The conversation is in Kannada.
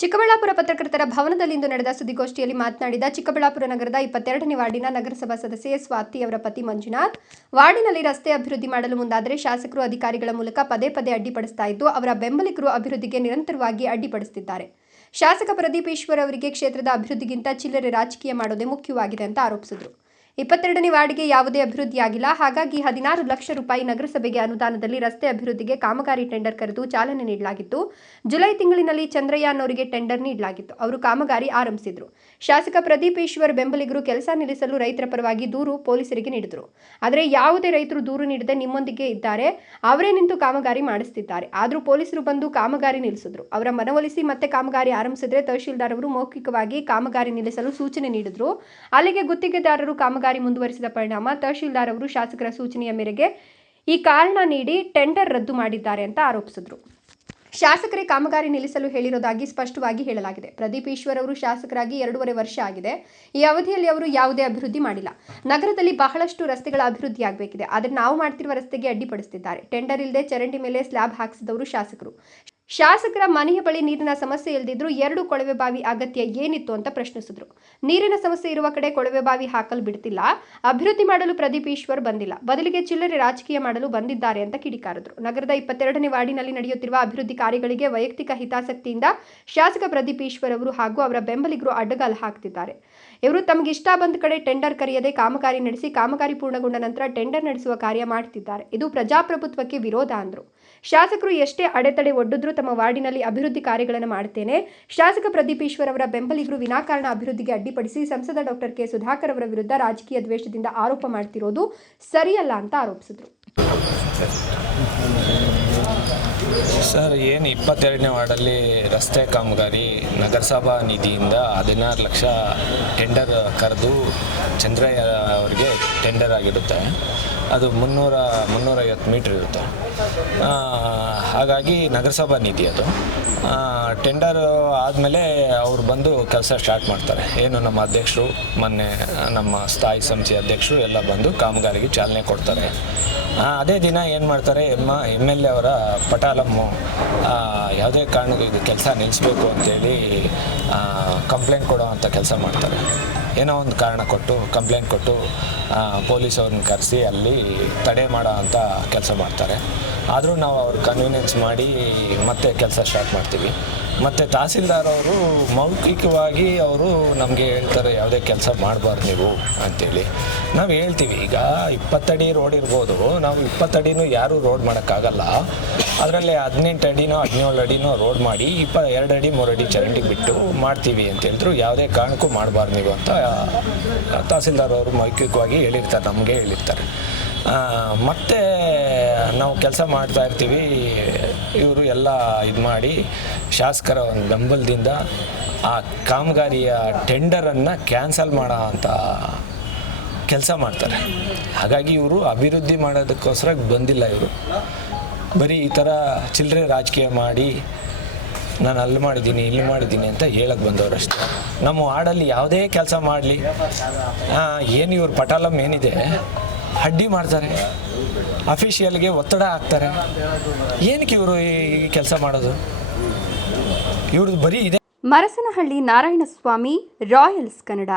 ಚಿಕ್ಕಬಳ್ಳಾಪುರ ಪತ್ರಕರ್ತರ ಭವನದಲ್ಲಿಂದು ನಡೆದ ಸುದ್ದಿಗೋಷ್ಠಿಯಲ್ಲಿ ಮಾತನಾಡಿದ ಚಿಕ್ಕಬಳ್ಳಾಪುರ ನಗರದ 22ನೇ ವಾರ್ಡಿನ ನಗರಸಭಾ ಸದಸ್ಯೆ ಸ್ವಾತಿ ಅವರ ಪತಿ ಮಂಜುನಾಥ್, ವಾರ್ಡಿನಲ್ಲಿ ರಸ್ತೆ ಅಭಿವೃದ್ಧಿ ಮಾಡಲು ಮುಂದಾದರೆ ಶಾಸಕರು ಅಧಿಕಾರಿಗಳ ಮೂಲಕ ಪದೇ ಪದೇ ಅಡ್ಡಿಪಡಿಸ್ತಾ ಇದ್ದು, ಅವರ ಬೆಂಬಲಿಗರು ಅಭಿವೃದ್ಧಿಗೆ ನಿರಂತರವಾಗಿ ಅಡ್ಡಿಪಡಿಸುತ್ತಿದ್ದಾರೆ. ಶಾಸಕ ಪ್ರದೀಪ್ ಈಶ್ವರ್ ಅವರಿಗೆ ಕ್ಷೇತ್ರದ ಅಭಿವೃದ್ಧಿಗಿಂತ ಚಿಲ್ಲರೆ ರಾಜಕೀಯ ಮಾಡೋದೇ ಮುಖ್ಯವಾಗಿದೆ ಅಂತ ಆರೋಪಿಸಿದರು. 22ನೇ ವಾರ್ಡ್ಗೆ ಯಾವುದೇ ಅಭಿವೃದ್ಧಿಯಾಗಿಲ್ಲ. ಹಾಗಾಗಿ 16 ಲಕ್ಷ ರೂಪಾಯಿ ನಗರಸಭೆಗೆ ಅನುದಾನದಲ್ಲಿ ರಸ್ತೆ ಅಭಿವೃದ್ಧಿಗೆ ಕಾಮಗಾರಿ ಟೆಂಡರ್ ಕರೆದು ಚಾಲನೆ ನೀಡಲಾಗಿತ್ತು. ಜುಲೈ ತಿಂಗಳಿನಲ್ಲಿ ಚಂದ್ರಯ್ಯ ಅನ್ನೋರಿಗೆ ಟೆಂಡರ್ ನೀಡಲಾಗಿತ್ತು. ಅವರು ಕಾಮಗಾರಿ ಆರಂಭಿಸಿದ್ರು. ಶಾಸಕ ಪ್ರದೀಪ್ ಈಶ್ವರ್ ಬೆಂಬಲಿಗರು ಕೆಲಸ ನಿಲ್ಲಿಸಲು ರೈತರ ಪರವಾಗಿ ದೂರು ಪೊಲೀಸರಿಗೆ ನೀಡಿದರು. ಆದರೆ ಯಾವುದೇ ರೈತರು ದೂರು ನೀಡದೆ ನಿಮ್ಮೊಂದಿಗೆ ಇದ್ದಾರೆ, ಅವರೇ ನಿಂತು ಕಾಮಗಾರಿ ಮಾಡಿಸುತ್ತಿದ್ದಾರೆ. ಆದರೂ ಪೊಲೀಸರು ಬಂದು ಕಾಮಗಾರಿ ನಿಲ್ಲಿಸಿದ್ರು. ಅವರ ಮನವೊಲಿಸಿ ಮತ್ತೆ ಕಾಮಗಾರಿ ಆರಂಭಿಸಿದ್ರೆ ತಹಶೀಲ್ದಾರ್ ಅವರು ಮೌಖಿಕವಾಗಿ ಕಾಮಗಾರಿ ನಿಲ್ಲಿಸಲು ಸೂಚನೆ ನೀಡಿದ್ರು. ಅಲ್ಲಿಗೆ ಗುತ್ತಿಗೆದಾರರು ಕಾಮಗಾರಿ ಮುಂದುವರಿಸಿದ ಪರಿಣಾಮ ತಹಶೀಲ್ದಾರ್ ಅವರು ಶಾಸಕರ ಸೂಚನೆಯ ಮೇರೆಗೆ ಈ ಕಾರಣ ನೀಡಿ ಟೆಂಡರ್ ರದ್ದು ಮಾಡಿದ್ದಾರೆ ಅಂತ ಆರೋಪಿಸಿದರು. ಶಾಸಕರೇ ಕಾಮಗಾರಿ ನಿಲ್ಲಿಸಲು ಹೇಳಿರೋದಾಗಿ ಸ್ಪಷ್ಟವಾಗಿ ಹೇಳಲಾಗಿದೆ. ಪ್ರದೀಪ್ ಈಶ್ವರ್ ಅವರು ಶಾಸಕರಾಗಿ 2.5 ವರ್ಷ ಆಗಿದೆ. ಈ ಅವಧಿಯಲ್ಲಿ ಅವರು ಯಾವುದೇ ಅಭಿವೃದ್ಧಿ ಮಾಡಿಲ್ಲ. ನಗರದಲ್ಲಿ ಬಹಳಷ್ಟು ರಸ್ತೆಗಳ ಅಭಿವೃದ್ಧಿ ಆಗಬೇಕಿದೆ, ಆದರೆ ನಾವು ಮಾಡ್ತಿರುವ ರಸ್ತೆಗೆ ಅಡ್ಡಿಪಡಿಸುತ್ತಿದ್ದಾರೆ. ಟೆಂಡರ್ ಇಲ್ಲದೆ ಚರಂಡಿ ಮೇಲೆ ಸ್ಲ್ಯಾಬ್ ಹಾಕಿಸಿದವರು ಶಾಸಕರು. ಶಾಸಕರ ಮನೆಯ ಬಳಿ ನೀರಿನ ಸಮಸ್ಯೆ ಇಲ್ಲದಿದ್ರು 2 ಕೊಳವೆ ಬಾವಿ ಅಗತ್ಯ ಏನಿತ್ತು ಅಂತ ಪ್ರಶ್ನಿಸಿದ್ರು. ನೀರಿನ ಸಮಸ್ಯೆ ಇರುವ ಕಡೆ ಕೊಳವೆ ಬಾವಿ ಹಾಕಲು ಬಿಡ್ತಿಲ್ಲ. ಅಭಿವೃದ್ಧಿ ಮಾಡಲು ಪ್ರದೀಪ್ ಈಶ್ವರ್ ಬಂದಿಲ್ಲ, ಬದಲಿಗೆ ಚಿಲ್ಲರೆ ರಾಜಕೀಯ ಮಾಡಲು ಬಂದಿದ್ದಾರೆ ಅಂತ ಕಿಡಿಕಾರಿದ್ರು. ನಗರದ 22ನೇ ವಾರ್ಡಿನಲ್ಲಿ ನಡೆಯುತ್ತಿರುವ ಅಭಿವೃದ್ಧಿ ಕಾರ್ಯಗಳಿಗೆ ವೈಯಕ್ತಿಕ ಹಿತಾಸಕ್ತಿಯಿಂದ ಶಾಸಕ ಪ್ರದೀಪ್ ಈಶ್ವರ್ ಅವರು ಹಾಗೂ ಅವರ ಬೆಂಬಲಿಗರು ಅಡ್ಡಗಾಲು ಹಾಕ್ತಿದ್ದಾರೆ. ಇವರು ತಮಗೆ ಇಷ್ಟ ಬಂದ ಕಡೆ ಟೆಂಡರ್ ಕರೆಯದೆ ಕಾಮಗಾರಿ ನಡೆಸಿ ಕಾಮಗಾರಿ ಪೂರ್ಣಗೊಂಡ ನಂತರ ಟೆಂಡರ್ ನಡೆಸುವ ಕಾರ್ಯ ಮಾಡುತ್ತಿದ್ದಾರೆ. ಇದು ಪ್ರಜಾಪ್ರಭುತ್ವಕ್ಕೆ ವಿರೋಧ ಅಂದರು. ಶಾಸಕರು ಎಷ್ಟೇ ಅಡೆತಡೆ ಒಡ್ಡಿದ್ರೂ ತಮ್ಮ ವಾರ್ಡಿನಲ್ಲಿ ಅಭಿವೃದ್ಧಿ ಕಾರ್ಯಗಳನ್ನು ಮಾಡುತ್ತೇನೆ. ಶಾಸಕ ಪ್ರದೀಪ್ ಈಶ್ವರ್ ಅವರ ಬೆಂಬಲಿಗರು ವಿನಾಕಾರಣ ಅಭಿವೃದ್ಧಿಗೆ ಅಡ್ಡಿಪಡಿಸಿ ಸಂಸದ ಡಾಕ್ಟರ್ ಕೆ ಸುಧಾಕರ್ ಅವರ ವಿರುದ್ಧ ರಾಜಕೀಯ ದ್ವೇಷದಿಂದ ಆರೋಪ ಮಾಡ್ತಿರೋದು ಸರಿಯಲ್ಲ ಅಂತ ಆರೋಪಿಸಿದರು. ಸರ್, ಏನು 22ನೇ ವಾರ್ಡಲ್ಲಿ ರಸ್ತೆ ಕಾಮಗಾರಿ ನಗರಸಭಾ ನಿಧಿಯಿಂದ 16 ಲಕ್ಷ ಟೆಂಡರ್ ಕರೆದು ಚಂದ್ರಯ್ಯ ಅವರಿಗೆ ಟೆಂಡರ್ ಆಗಿರುತ್ತೆ. ಅದು 350 ಮೀಟ್ರ್ ಇರುತ್ತೆ. ಹಾಗಾಗಿ ನಗರಸಭಾ ನಿಧಿ ಅದು. ಟೆಂಡರ್ ಆದಮೇಲೆ ಅವ್ರು ಬಂದು ಕೆಲಸ ಸ್ಟಾರ್ಟ್ ಮಾಡ್ತಾರೆ. ಏನು ನಮ್ಮ ಅಧ್ಯಕ್ಷರು, ಮೊನ್ನೆ ನಮ್ಮ ಸ್ಥಾಯಿ ಸಮಿತಿ ಅಧ್ಯಕ್ಷರು ಎಲ್ಲ ಬಂದು ಕಾಮಗಾರಿಗೆ ಚಾಲನೆ ಕೊಡ್ತಾರೆ. ಅದೇ ದಿನ ಏನು ಮಾಡ್ತಾರೆ, ಎಮ್.ಎಲ್.ಎ ಅವರ ಪಟಾಲಮ್ಮು ಯಾವುದೇ ಕಾರಣಕ್ಕೂ ಇದು ಕೆಲಸ ನಿಲ್ಲಿಸ್ಬೇಕು ಅಂತೇಳಿ ಕಂಪ್ಲೇಂಟ್ ಕೊಡೋ ಅಂಥ ಕೆಲಸ ಮಾಡ್ತಾರೆ. ಏನೋ ಒಂದು ಕಾರಣ ಕೊಟ್ಟು ಕಂಪ್ಲೇಂಟ್ ಕೊಟ್ಟು ಪೊಲೀಸ್ ಅವ್ರನ್ನ ಕರೆಸಿ ಅಲ್ಲಿ ತಡೆ ಮಾಡೋ ಅಂಥ ಕೆಲಸ ಮಾಡ್ತಾರೆ. ಆದರೂ ನಾವು ಅವ್ರ ಕನ್ವಿನೆನ್ಸ್ ಮಾಡಿ ಮತ್ತೆ ಕೆಲಸ ಸ್ಟಾರ್ಟ್ ಮಾಡ್ತೀವಿ. ಮತ್ತು ತಹಸೀಲ್ದಾರ್ ಅವರು ಮೌಖಿಕವಾಗಿ ಅವರು ನಮಗೆ ಹೇಳ್ತಾರೆ, ಯಾವುದೇ ಕೆಲಸ ಮಾಡಬಾರ್ದು ನೀವು ಅಂತೇಳಿ. ನಾವು ಹೇಳ್ತೀವಿ, ಈಗ 20 ಅಡಿ ರೋಡ್ ಇರ್ಬೋದು, ನಾವು 20 ಅಡಿನೂ ಯಾರೂ ರೋಡ್ ಮಾಡೋಕ್ಕಾಗಲ್ಲ. ಅದರಲ್ಲಿ 18 ಅಡಿನೋ 17 ಅಡಿನೋ ರೋಡ್ ಮಾಡಿ 2 ಅಡಿ 3 ಅಡಿ ಚರಂಡಿ ಬಿಟ್ಟು ಮಾಡ್ತೀವಿ ಅಂತ ಹೇಳಿದ್ರು. ಯಾವುದೇ ಕಾರಣಕ್ಕೂ ಮಾಡಬಾರ್ದು ನೀವು ಅಂತ ತಹಸೀಲ್ದಾರ್ ಅವರು ಮೌಖಿಕವಾಗಿ ಹೇಳಿರ್ತಾರೆ, ನಮಗೆ ಹೇಳಿರ್ತಾರೆ. ಮತ್ತು ನಾವು ಕೆಲಸ ಮಾಡ್ತಾ ಇರ್ತೀವಿ. ಇವರು ಎಲ್ಲ ಇದು ಮಾಡಿ ಶಾಸಕರ ಒಂದು ಬೆಂಬಲದಿಂದ ಆ ಕಾಮಗಾರಿಯ ಟೆಂಡರನ್ನು ಕ್ಯಾನ್ಸಲ್ ಮಾಡೋ ಅಂಥ ಕೆಲಸ ಮಾಡ್ತಾರೆ. ಹಾಗಾಗಿ ಇವರು ಅಭಿವೃದ್ಧಿ ಮಾಡೋದಕ್ಕೋಸ್ಕರ ಬಂದಿಲ್ಲ. ಇವರು ಬರೀ ಈ ಥರ ಚಿಲ್ಲರೆ ರಾಜಕೀಯ ಮಾಡಿ ನಾನು ಅಲ್ಲಿ ಮಾಡಿದ್ದೀನಿ ಇಲ್ಲಿ ಮಾಡಿದ್ದೀನಿ ಅಂತ ಹೇಳಕ್ಕೆ ಬಂದವರಷ್ಟೇ. ನಮ್ಮ ವಾರ್ಡಲ್ಲಿ ಯಾವುದೇ ಕೆಲಸ ಮಾಡಲಿ, ಏನು ಇವ್ರ ಪಟಾಲಂ ಏನಿದೆ ಅಡ್ಡಿ ಮಾಡ್ತಾರೆ, ಅಫಿಷಿಯಲ್ಗೆ ಒತ್ತಡ ಹಾಕ್ತಾರೆ. ಏನಕ್ಕೆ ಇವರು ಈ ಕೆಲಸ ಮಾಡೋದು? ಇವ್ರದ್ದು ಬರೀ ಇದೆ. ಮರಸನಹಳ್ಳಿ ನಾರಾಯಣಸ್ವಾಮಿ, ರಾಯಲ್ಸ್ ಕನ್ನಡ.